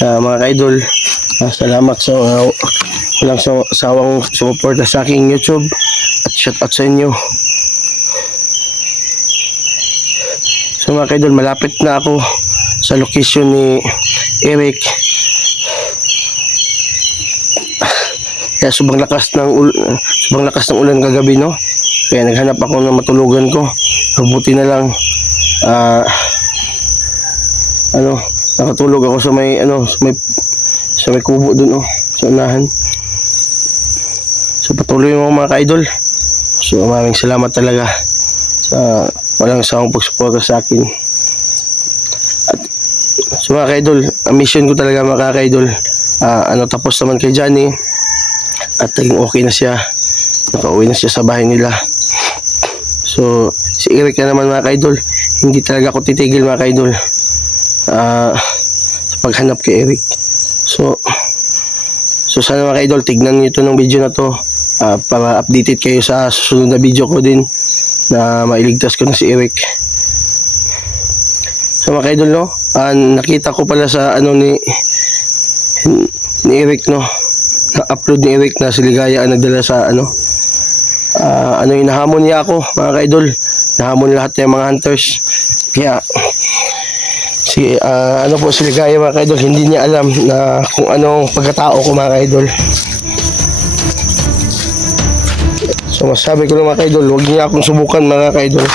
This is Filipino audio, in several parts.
Mga ka-idol, salamat sa walang sawang suporta sa aking YouTube at shout out sa inyo. So mga ka-idol, malapit na ako sa location ni Eric. Kaya sobrang lakas ng ulan kagabi, no? Kaya naghanap ako ng matulugan ko. Mabuti na lang nakatulog ako sa may kubo dun, sa unahan. So patuloy mo mga ka-idol. So maraming salamat talaga sa walang sawang pagsuporta sa akin. At so mga ka-idol, ang mission ko talaga mga ka-idol, tapos naman kay Johnny at naging okay na siya. Nakauwi na siya sa bahay nila. So si Eric na naman mga ka-idol, hindi talaga ako titigil mga ka-idol sa paghanap kay Eric. So sana mga ka-idol, tignan niyo ito ng video na to para updated kayo sa susunod na video ko din na mailigtas ko na si Eric. So mga ka-idol, no, nakita ko pala sa ni Eric, no, na-upload ni Eric na si Ligaya ang nagdala sa inahamon niya ako mga ka-idol. Nahamon lahat ng mga hunters. Kaya si Ligaya mga ka-idol, hindi niya alam na kung anong pagkatao ko mga ka-idol. So masabi ko lang mga ka-idol, huwag niya akong subukan mga ka-idol.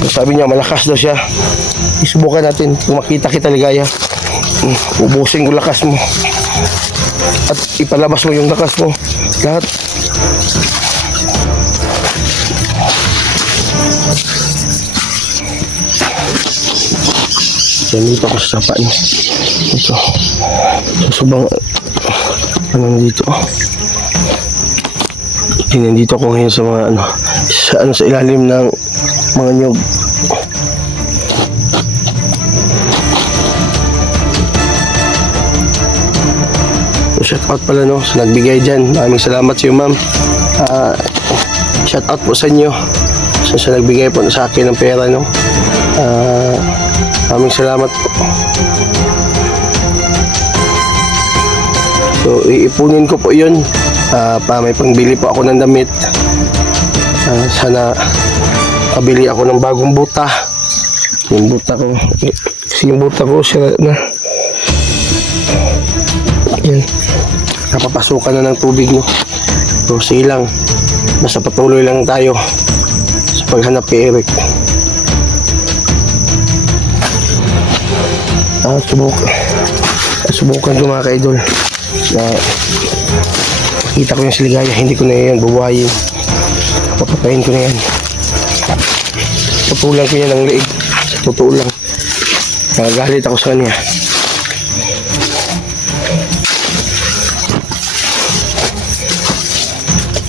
So, sabi niya malakas daw siya. Isubukan natin kung makita kita Ligaya. Ubusin ko lakas mo at ipalabas mo yung lakas mo lahat. Yan, dito ako sa sapa niya. Ito. Susubang dito. Nandito ako ngayon sa mga sa ilalim ng mga nyug. So, shout out pala sa nagbigay dyan. Maraming salamat sa iyo, ma'am. Shout out po sa inyo sa nagbigay po sa akin ng pera, no. Maraming salamat po. So iipunin ko po yun para may pangbili po ako ng damit. Sana kabili ako ng bagong buta. Yung buta ko sira na. Yan, napapasukan na ng tubig, no. So sige lang, basta patuloy lang tayo sa paghanap kay Eric. Subukan ko mga ka-idol na kita ko yung si Ligaya, hindi ko na yan bubuhayin. Papatayin ko na yan. Putulan ko yan ng leeg. Sa totoo lang, nagagalit ako sa kanya.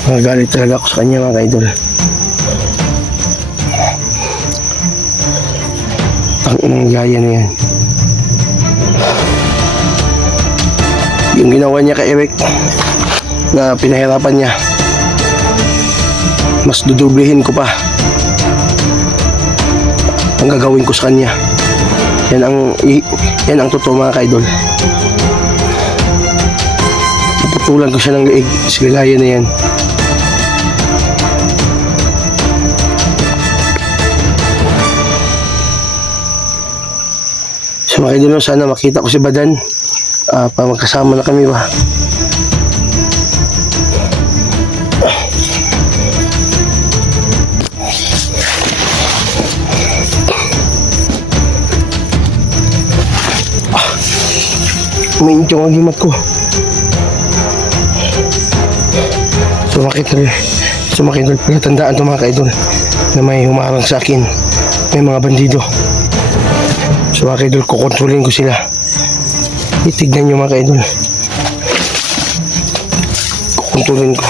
Nagagalit talaga ako sa kanya mga ka-idol. Ang inang Ligaya na yan. Yung ginawa niya kay Eric na pinahirapan niya, mas dudublihin ko pa ang gagawin ko sa kanya. Yan ang totoo mga ka-idol. Puputulan ko siya ng leeg, si Ligaya na yan. So mga ka-idol, sana makita ko si Badan para magkasama na kami ba. Umiinit yung agimat ko. Sumakit pala, tandaan to mga ka-idol na may humarang sa akin, may mga bandido. So mga ka-idol, kukontrolin ko sila. Itignan nyo mga ka-idol, kukontrolin ko.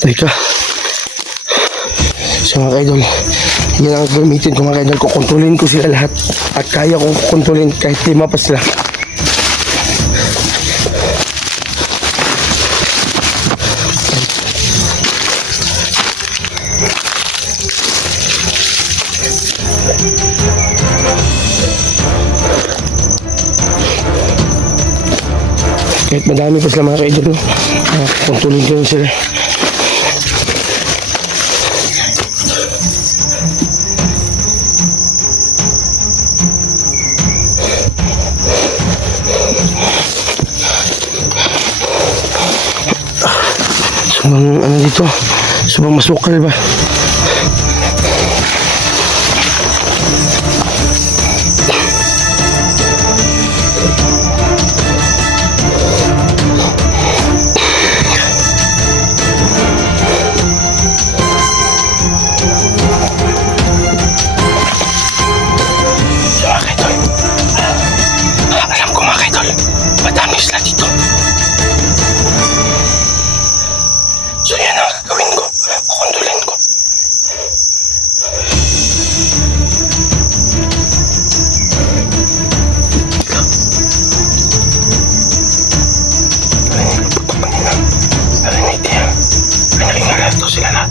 Teka. So mga kaidol, yan ang gamitin ko mga kaidol. Kukontrolin ko sila lahat. At kaya kong kukontrolin kahit 5 pa sila. Kahit madami pa sila mga kaidol, kukontrolin ko yun sila. Subang ano dito? Subang masukal ba? Alam ko mga kaidol, madami sila dito. So yan ang gagawin ko. Kukondolin ko. Putok kanina. Narinig niya. May nakingalat to sila lahat.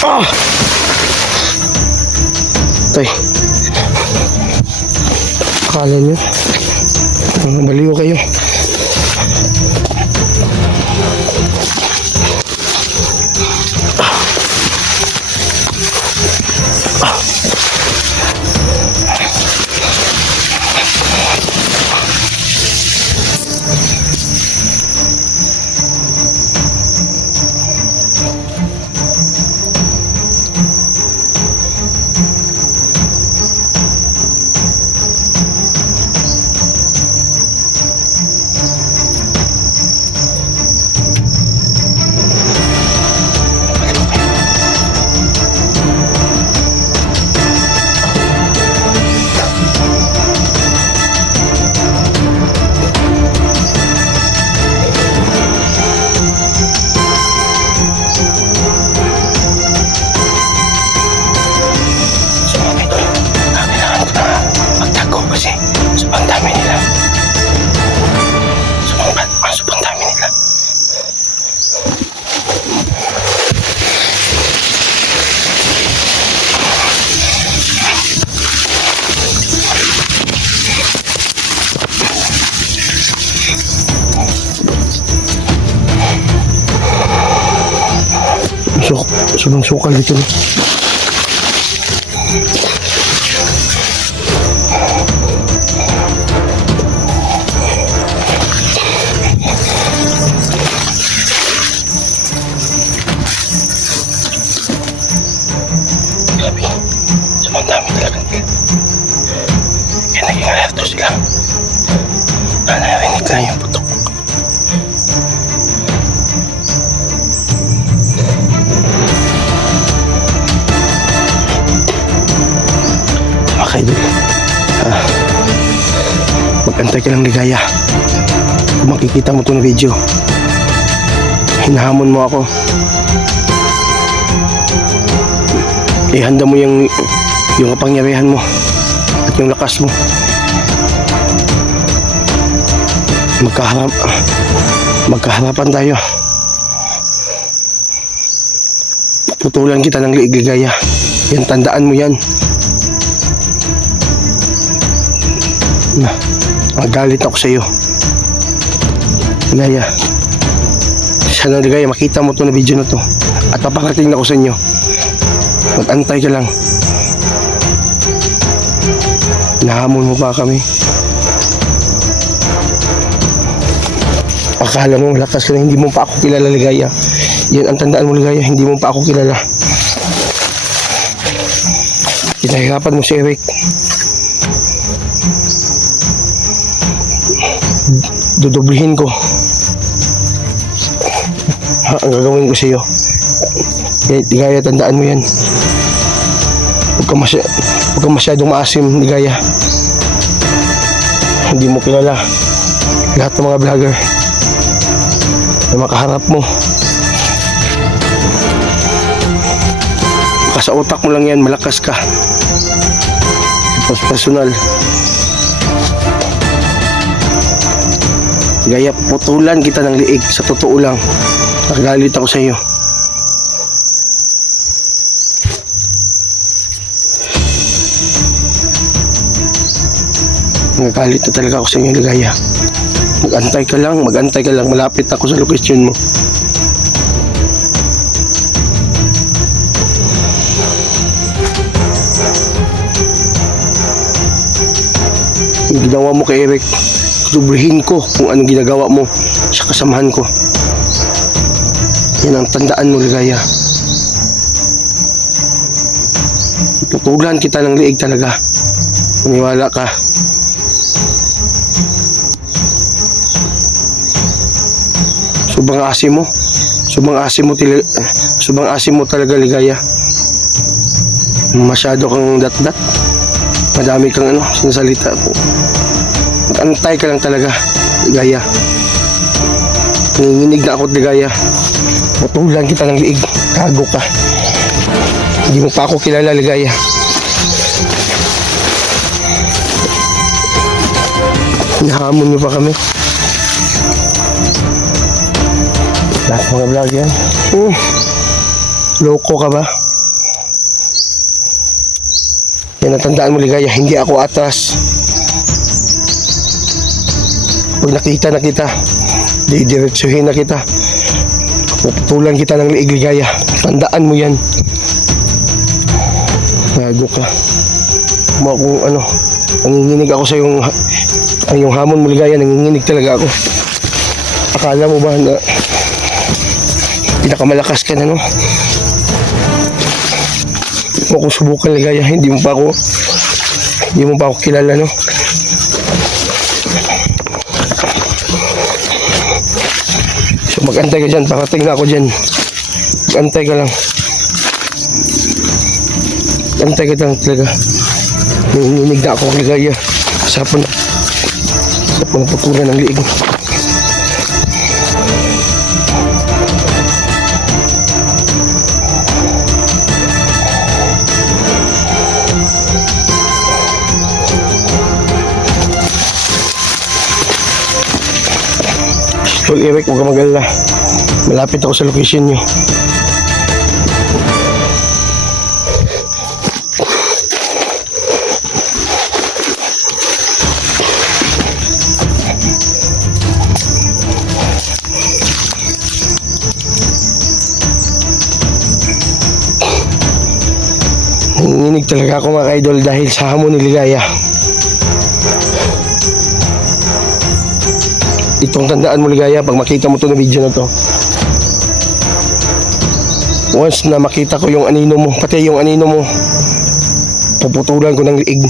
Ah! Tay. Akala nyo, baliw kayo. Sobrang dami nila. Sobrang dami nila. Sobrang sukal dito. Grabe. Sobrang dami talaga nila. Kaya naging alerto sila. Narinig lang yung putok. Mga kaidol, mag-antay ka lang ligaya. Kung makikita mo ito na video, hinahamon mo ako. Ihanda mo yung kapangyarihan mo at yung lakas mo. Magkaharap, magkaharapan tayo. Putulan kita ng liig, Ligaya. Yan, tandaan mo yan. Magalit ako sa iyo, Ligaya. Sana, Ligaya, makita mo to na video na to at paparating na ako sa inyo. Mag-antay ka lang. Nahamon mo pa kami. Akala mo malakas ka na, hindi mo pa ako kilala, Ligaya. Yan ang tandaan mo, Ligaya, hindi mo pa ako kilala. Pinahirapan mo si Eric. Dudublihin ko ang gagawin ko sa iyo. Ligaya, tandaan mo yan. Huwag ka masyadong maasim, Ligaya. Hindi mo kilala lahat ng mga vlogger na makaharap mo. Baka sa utak mo lang yan, malakas ka. Personal. Ligaya, putulan kita ng liig. Sa totoo lang, nagalit ako sa iyo. Nagagalit na talaga ako sa inyo, Ligaya. Mag-antay ka lang, mag-antay ka lang. Malapit ako sa location mo. Yung ginawa mo kay Eric, dublihin ko kung anong ginagawa mo sa kasamahan ko. Yan ang tandaan mo, Ligaya. Putulan kita ng liig talaga. Maniwala ka. Sobrang asim mo talaga, Ligaya. Masyado kang dat-dat. Madami kang sinasalita. Mag-antay ka lang talaga, Ligaya. Nanginginig na ako, Ligaya. Putulan kita ng liig. Gago ka. Hindi mo pa ako kilala, Ligaya. Nahamon mo pa kami. Lahat mga vlog yan. Loko ka ba? Yan, natandaan mo, Ligaya. Hindi ako atras. Pag nakita na kita, didiretsuhin na kita. Puputulan kita ng liig, Ligaya. Tandaan mo yan. Gago ka. Kung nanginginig ako sa yung hamon mo, Ligaya. Nanginginig talaga ako. Akala mo ba na pinakamalakas ka na, no? Huwag kong subukan, Ligaya. Hindi mo pa ako kilala, no? So mag-antay ka dyan, parating na ako dyan. Mag-antay ka lang. Mag-antay ka lang talaga. Nanginginig na ako, Ligaya. Sa putulan ng liig. Tol Eric, huwag ka mag-alala. Malapit ako sa location nyo. Nanginginig talaga ako, mga idol, dahil sa hamon ni Ligaya. Itong tandaan mo, Ligaya, pag makita mo to na video na to, once na makita ko yung anino mo, pati yung anino mo, puputulan ko ng liig.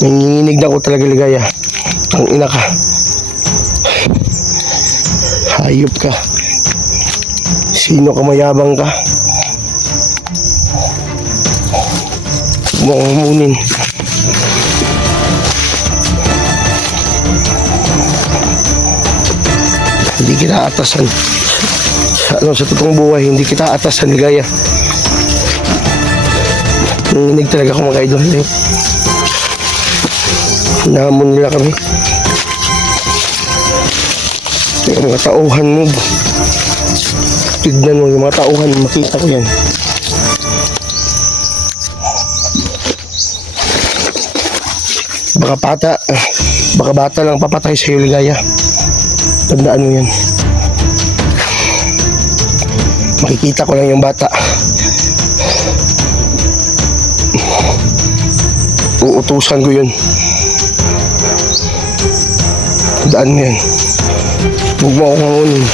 Nanginginig na ako talaga, Ligaya. Ang ina ka. Hayop ka. Sino ka, mayabang ka? Huwag mo akong humunin. Hindi kita atasan. Sa totoong buhay, hindi kita atasan, Ligaya. Nanginig talaga ako, mga idol. Nahamon nila kami. Yung mga tauhan mo. Tignan mo yung mga tauhan, makita ko yan. Baka bata lang papatay sa iyo, Ligaya. Tandaan mo yan. Makikita ko lang yung bata. Uutusan ko yun. Tandaan mo yan. Huwag mo ako mangunin.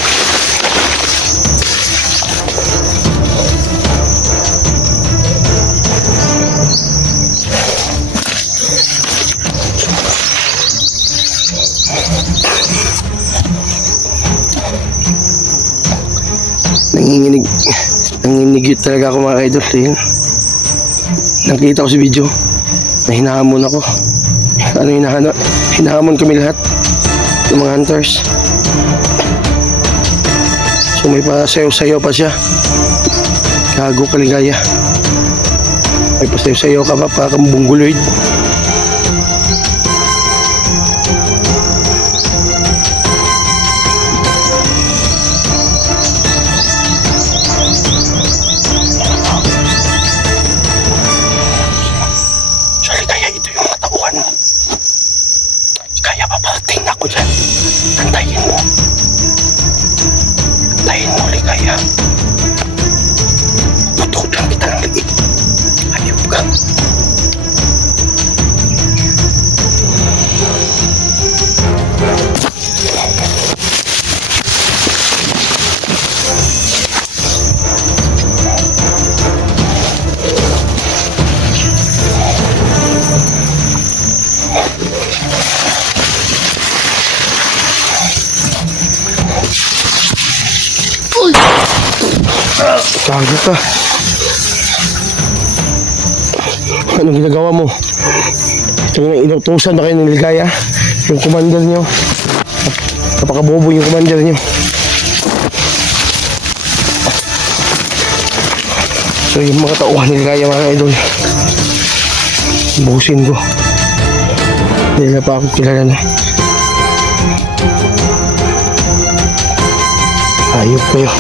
Nanginginig talaga ako mga idol dahil nakita ko si video na hinahamon ako. Hinahamon kami lahat ng mga hunters. So may pasayaw-sayaw pa siya. Gago ka, Ligaya. May pasayaw-sayaw ka pa kang bungguloid. Antayin mo, Ligaya. Putulan kita ng liit. Hayop ka. Gago ka. Anong ginagawa mo? Ito yung inutusan na kayo ng Ligaya. Yung commander nyo. Napakabobo yung commander nyo. So yung mga tauhan ng Ligaya, mga idol, buhusin ko. Hindi na pa ako kilala na. Ayop kayo.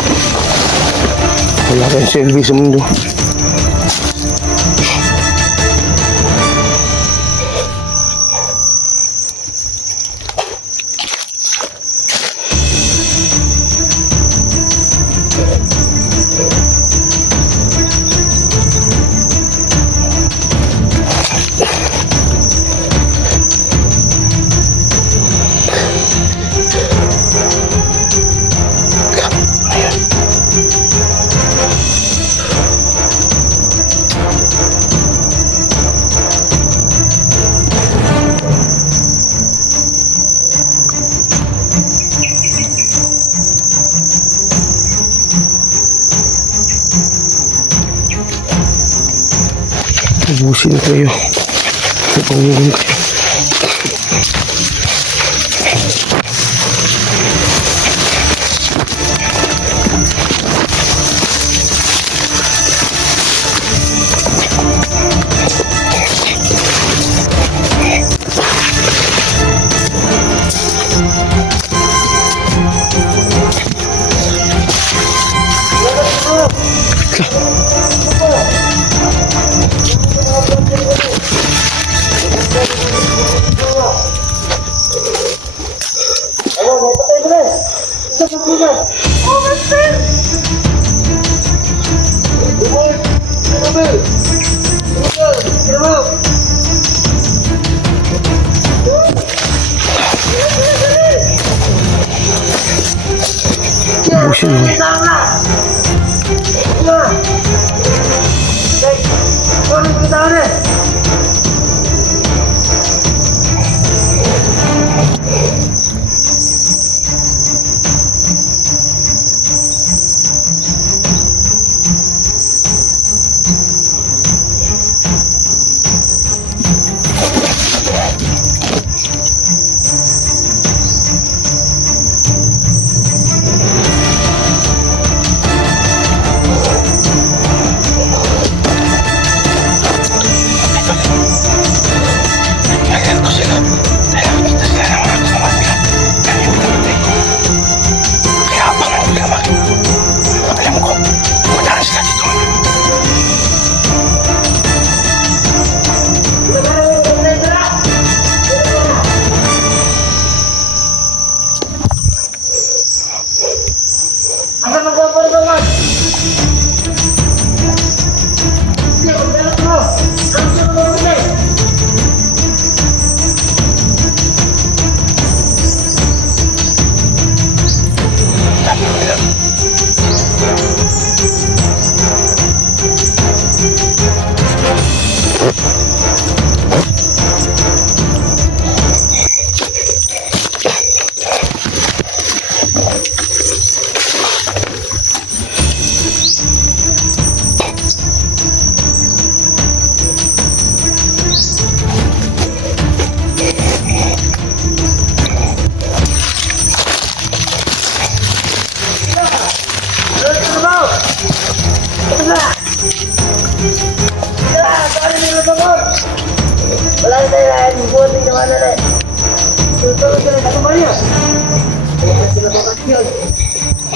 Wala kayong silbi sa mundo. Ubusin kayo. Ubusin kayo.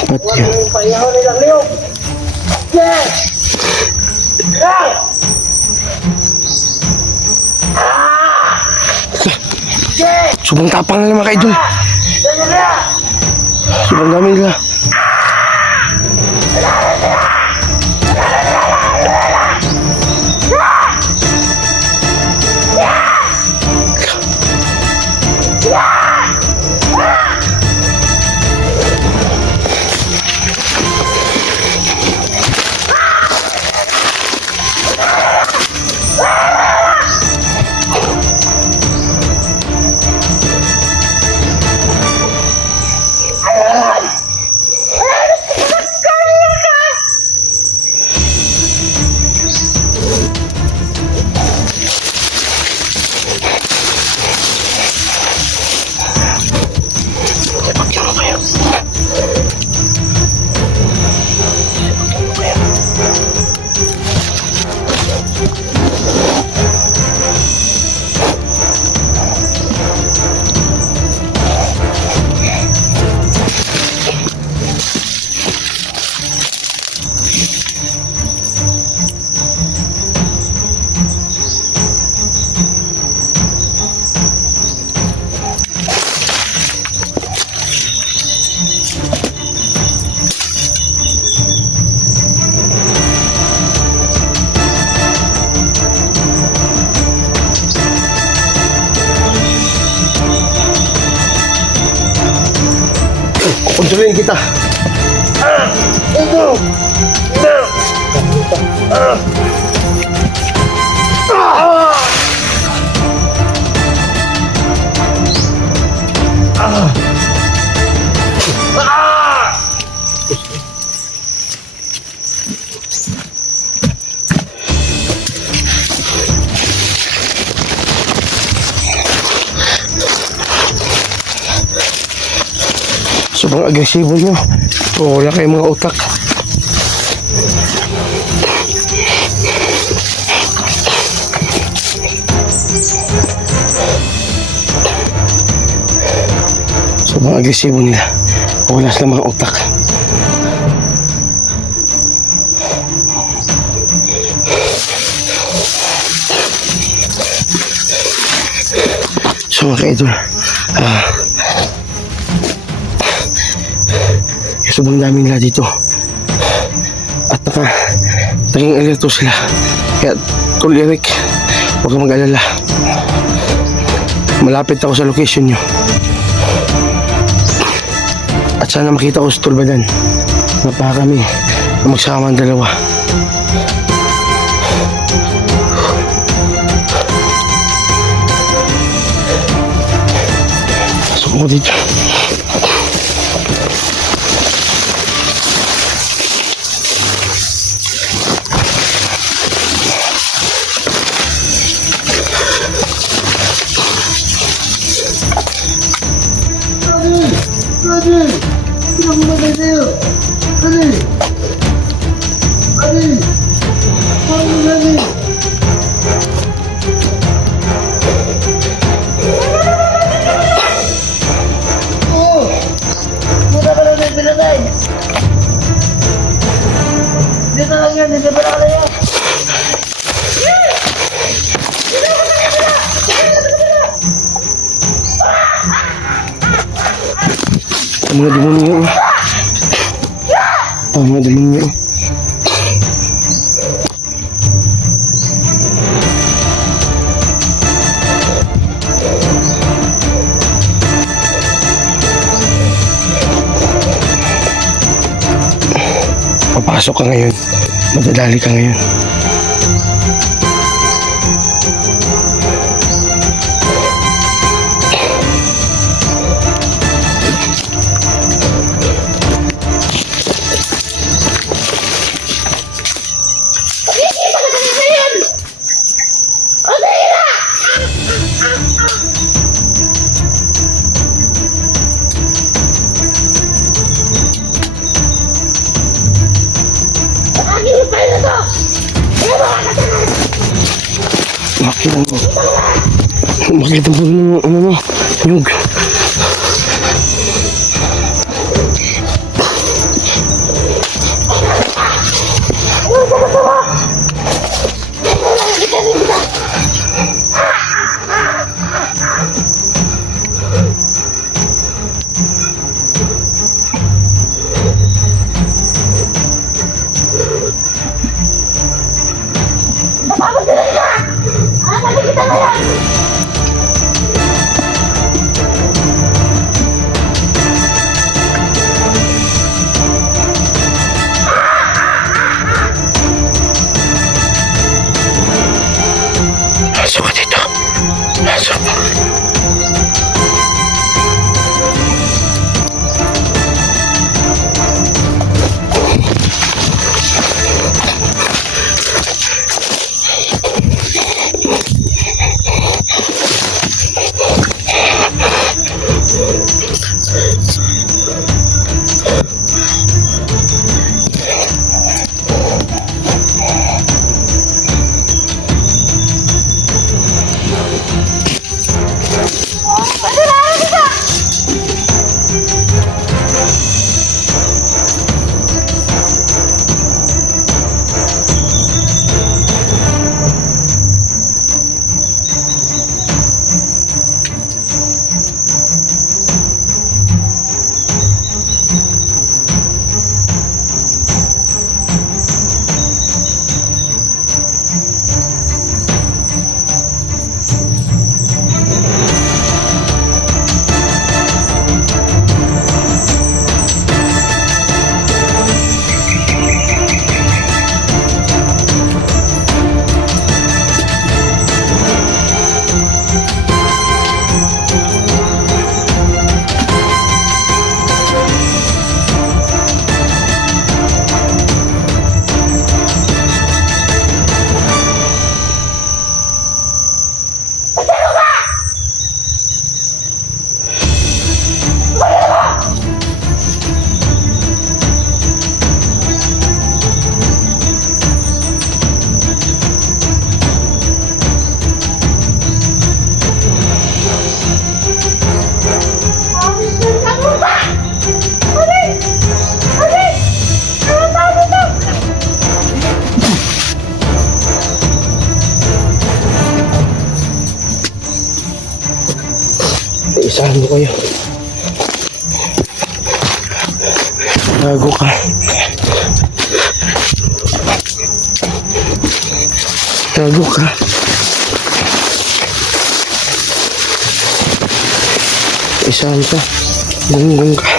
Ba't yun? Sobrang tapang na naman ka-idol. Sobrang dami nila. Kontrolin kita. Sobrang agresibo nyo. Wala kayong mga utak. Sobrang agresibo nila. Wala silang mga utak. So mga ka-idol, sobrang dami nila dito at naging alerto sila, kaya Tol Eric, huwag kang mag-alala, malapit ako sa location nyo at sana makita ko sa Tulbadan na pa kami na magsama ang dalawa. Pasok ko dito. Dito lang yan, dito lang yan. Mga demonyo. Mga demonyo. Papasok ka ngayon. Madadali ka ngayon. Makita mo. Makita mo yung ano mo. Nyug. Masuk ka dito. Masuk. Isahan mo kayo. Tago ka. Tago ka. Isahan ka. Gunggong ka.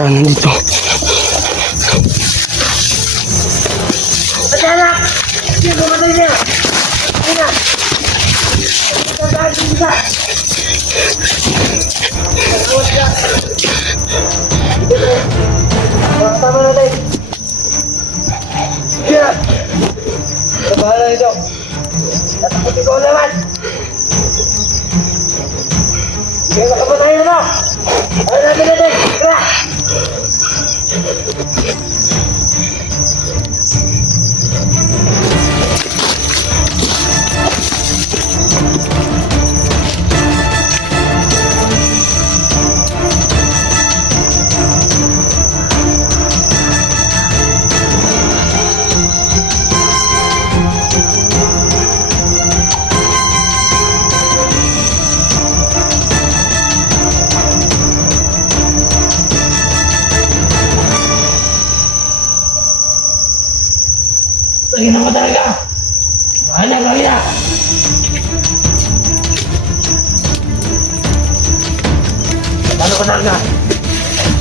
Saan dito? Anak! Hindi ko matay niya! Ina! Tandaan din ka! Tawad ka! Tama na tayo! Sige na! Bahala ito! Tatakot ikaw naman! Sige, makapatay na! Ano natin natin? Tara!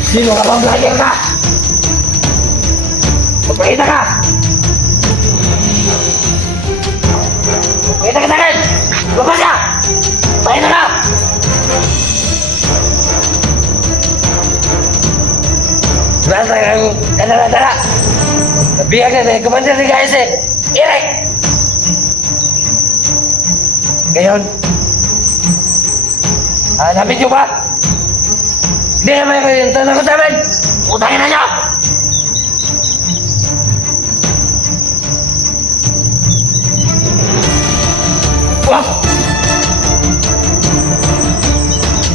Sino ka bang vlogger ka? Magpakita ka! Magpakita ka sa akin! Lumabas ka! Magpakita ka! Basta kang kadala-dala! Nabiyag na sa commander ni Gayes eh! Eric! Ngayon, hanapin niyo ba? Hindi naman kayo yung tanong ko sa amin! Utangin na niyo! Wow!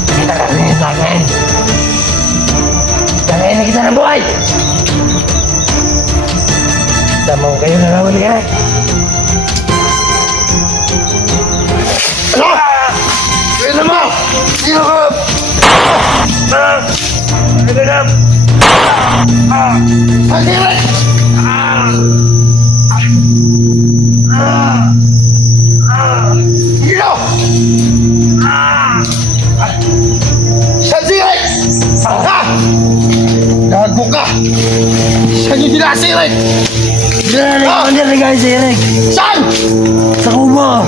Kita ka rin sa akin! Tangayin na kita ng buhay! Tama ko kayo nalaman ka! Ano? Sino mo? Sino ka? Sino ka? Sandiret! Sino? Sandiret! Ha? Gago ka! Saan yung dinasiret? Ano na guys, Eric? Saan? Sa kubo!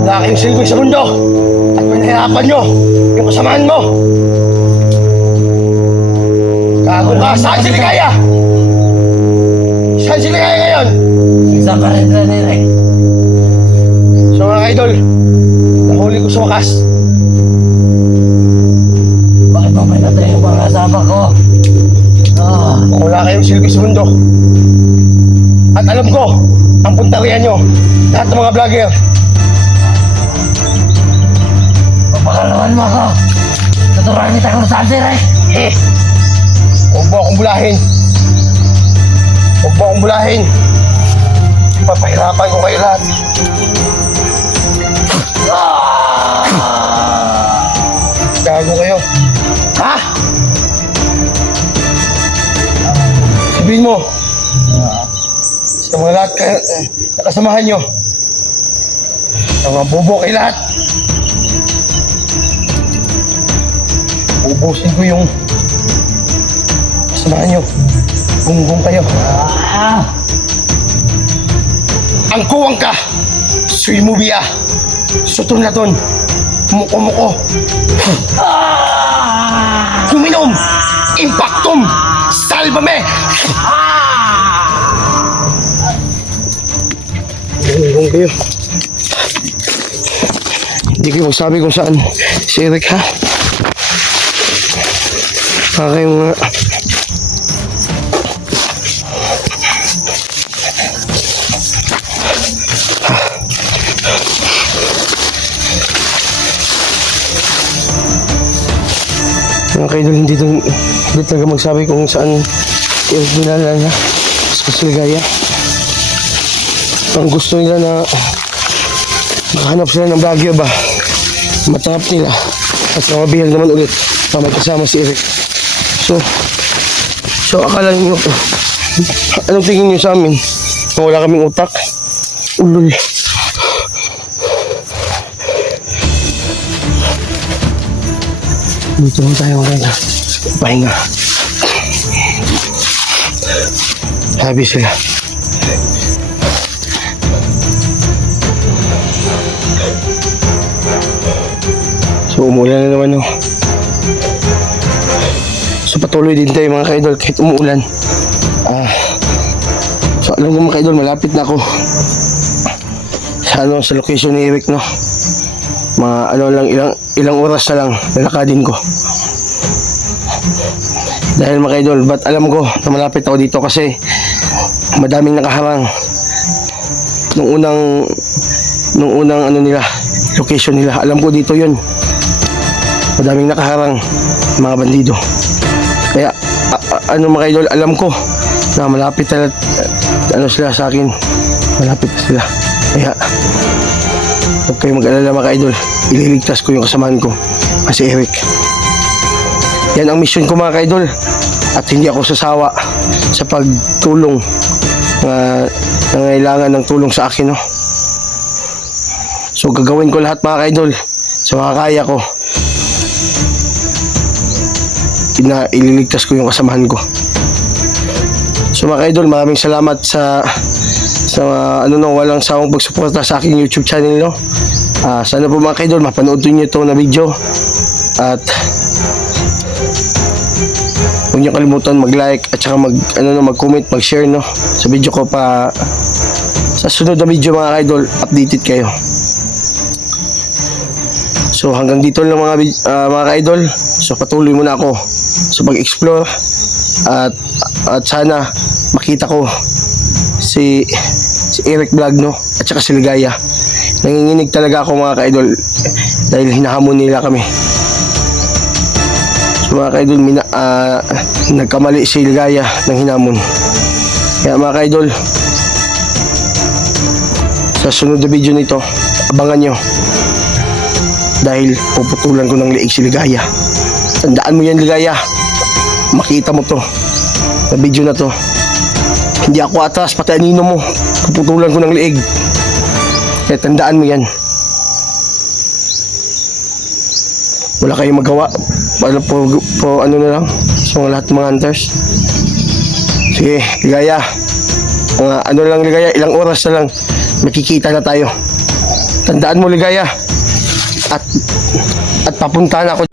Wala kayong silbi sa mundo at pinahirapan nyo yung kasamaan mo. Gago ka! Saan si Ligaya? Saan si Ligaya ngayon? Sa parinda ni Eric. So mga idol, nahuli ko sa wakas. Bakit mo pinatay yung mga kasama ko? Kung wala kayong silbi sa mundo at alam ko ang punterian nyo, lahat ng mga vlogger. Pagpakalawan mo ako. Tuturuan kita kung saan si Eric. Huwag mo akong bulahin. Huwag mo akong bulahin. Papahirapan ko kayo lahat. Gago kayo. Ha? Sabihin mo. Sa mga lahat kayo, nakasamahan nyo. Sa mga bobo kayo lahat. Ubusin ko yung kasamahan nyo. Gunggong kayo. Ang kuwang ka. Suimubiya. Sutun-laton. Muko-muko. Kuminom. Impactum. Salvame. Gunggong kayo. Hindi kayo magsabi kung saan si Eric, ha? Kayong mga... Mga kaidol, hindi talaga magsabi kung saan yung dinala na sa Ligaya. Ang gusto nila na makahanap sila ng Baguio ba, matap nila at mabihal naman ulit na may kasama si Eric. So akala niyo, anong tingin niyo sa amin? Na wala kaming utak? Ulul. Dito lang tayo maganda. Pahinga. Sabi sila. So umuulan na naman, no? So patuloy din tayo mga ka-idol kahit umuulan. So alam ko mga ka-idol, malapit na ako sa location ni Eric, no? Mga ilang oras na lang lalakadin ko. Dahil mga idol, ba't alam ko na malapit ako dito? Kasi madaming nakaharang nung unang ano nila, location nila. Alam ko dito yun. Madaming nakaharang mga bandido. Kaya ano mga idol, alam ko na malapit na sila sa akin. Malapit na sila. Kaya huwag kayong mag-alala mga idol, ililigtas ko yung kasamahan ko, si Eric. Yan ang mission ko mga ka-idol. At hindi ako sasawa sa pagtulong na nangailangan ng tulong sa akin, no? So gagawin ko lahat mga ka-idol sa makakaya ko ililigtas ko yung kasamahan ko. So mga idol, maraming salamat sa walang sawang pagsuporta sa aking YouTube channel, no. Sana po mga idol mapanood niyo ito na video at huwag niyo kalimutan mag-like at saka mag-comment, mag-share, no, sa video ko pa. Sa sunod na video mga idol, updated kayo. So hanggang dito lang mga idol. So patuloy muna ako sa pag-explore at sana makita ko si Eric Vlog, no, at saka si Ligaya. Nanginginig talaga ako mga idol dahil hinahamon nila kami. So mga idol, nagkamali si Ligaya ng hinamon. Kaya mga idol, sa sunod na video nito, abangan nyo dahil puputulan ko ng liig si Ligaya. Tandaan mo yan, Ligaya, makita mo to na video na to. Hindi ako atras, pati anino mo, puputulan ko ng liig. Kaya tandaan mo yan. Wala kayong magawa. Para po ano na lang sa mga lahat ng mga hunters. Sige, Ligaya, ano lang Ligaya, ilang oras na lang makikita na tayo. Tandaan mo, Ligaya, at papuntahan ako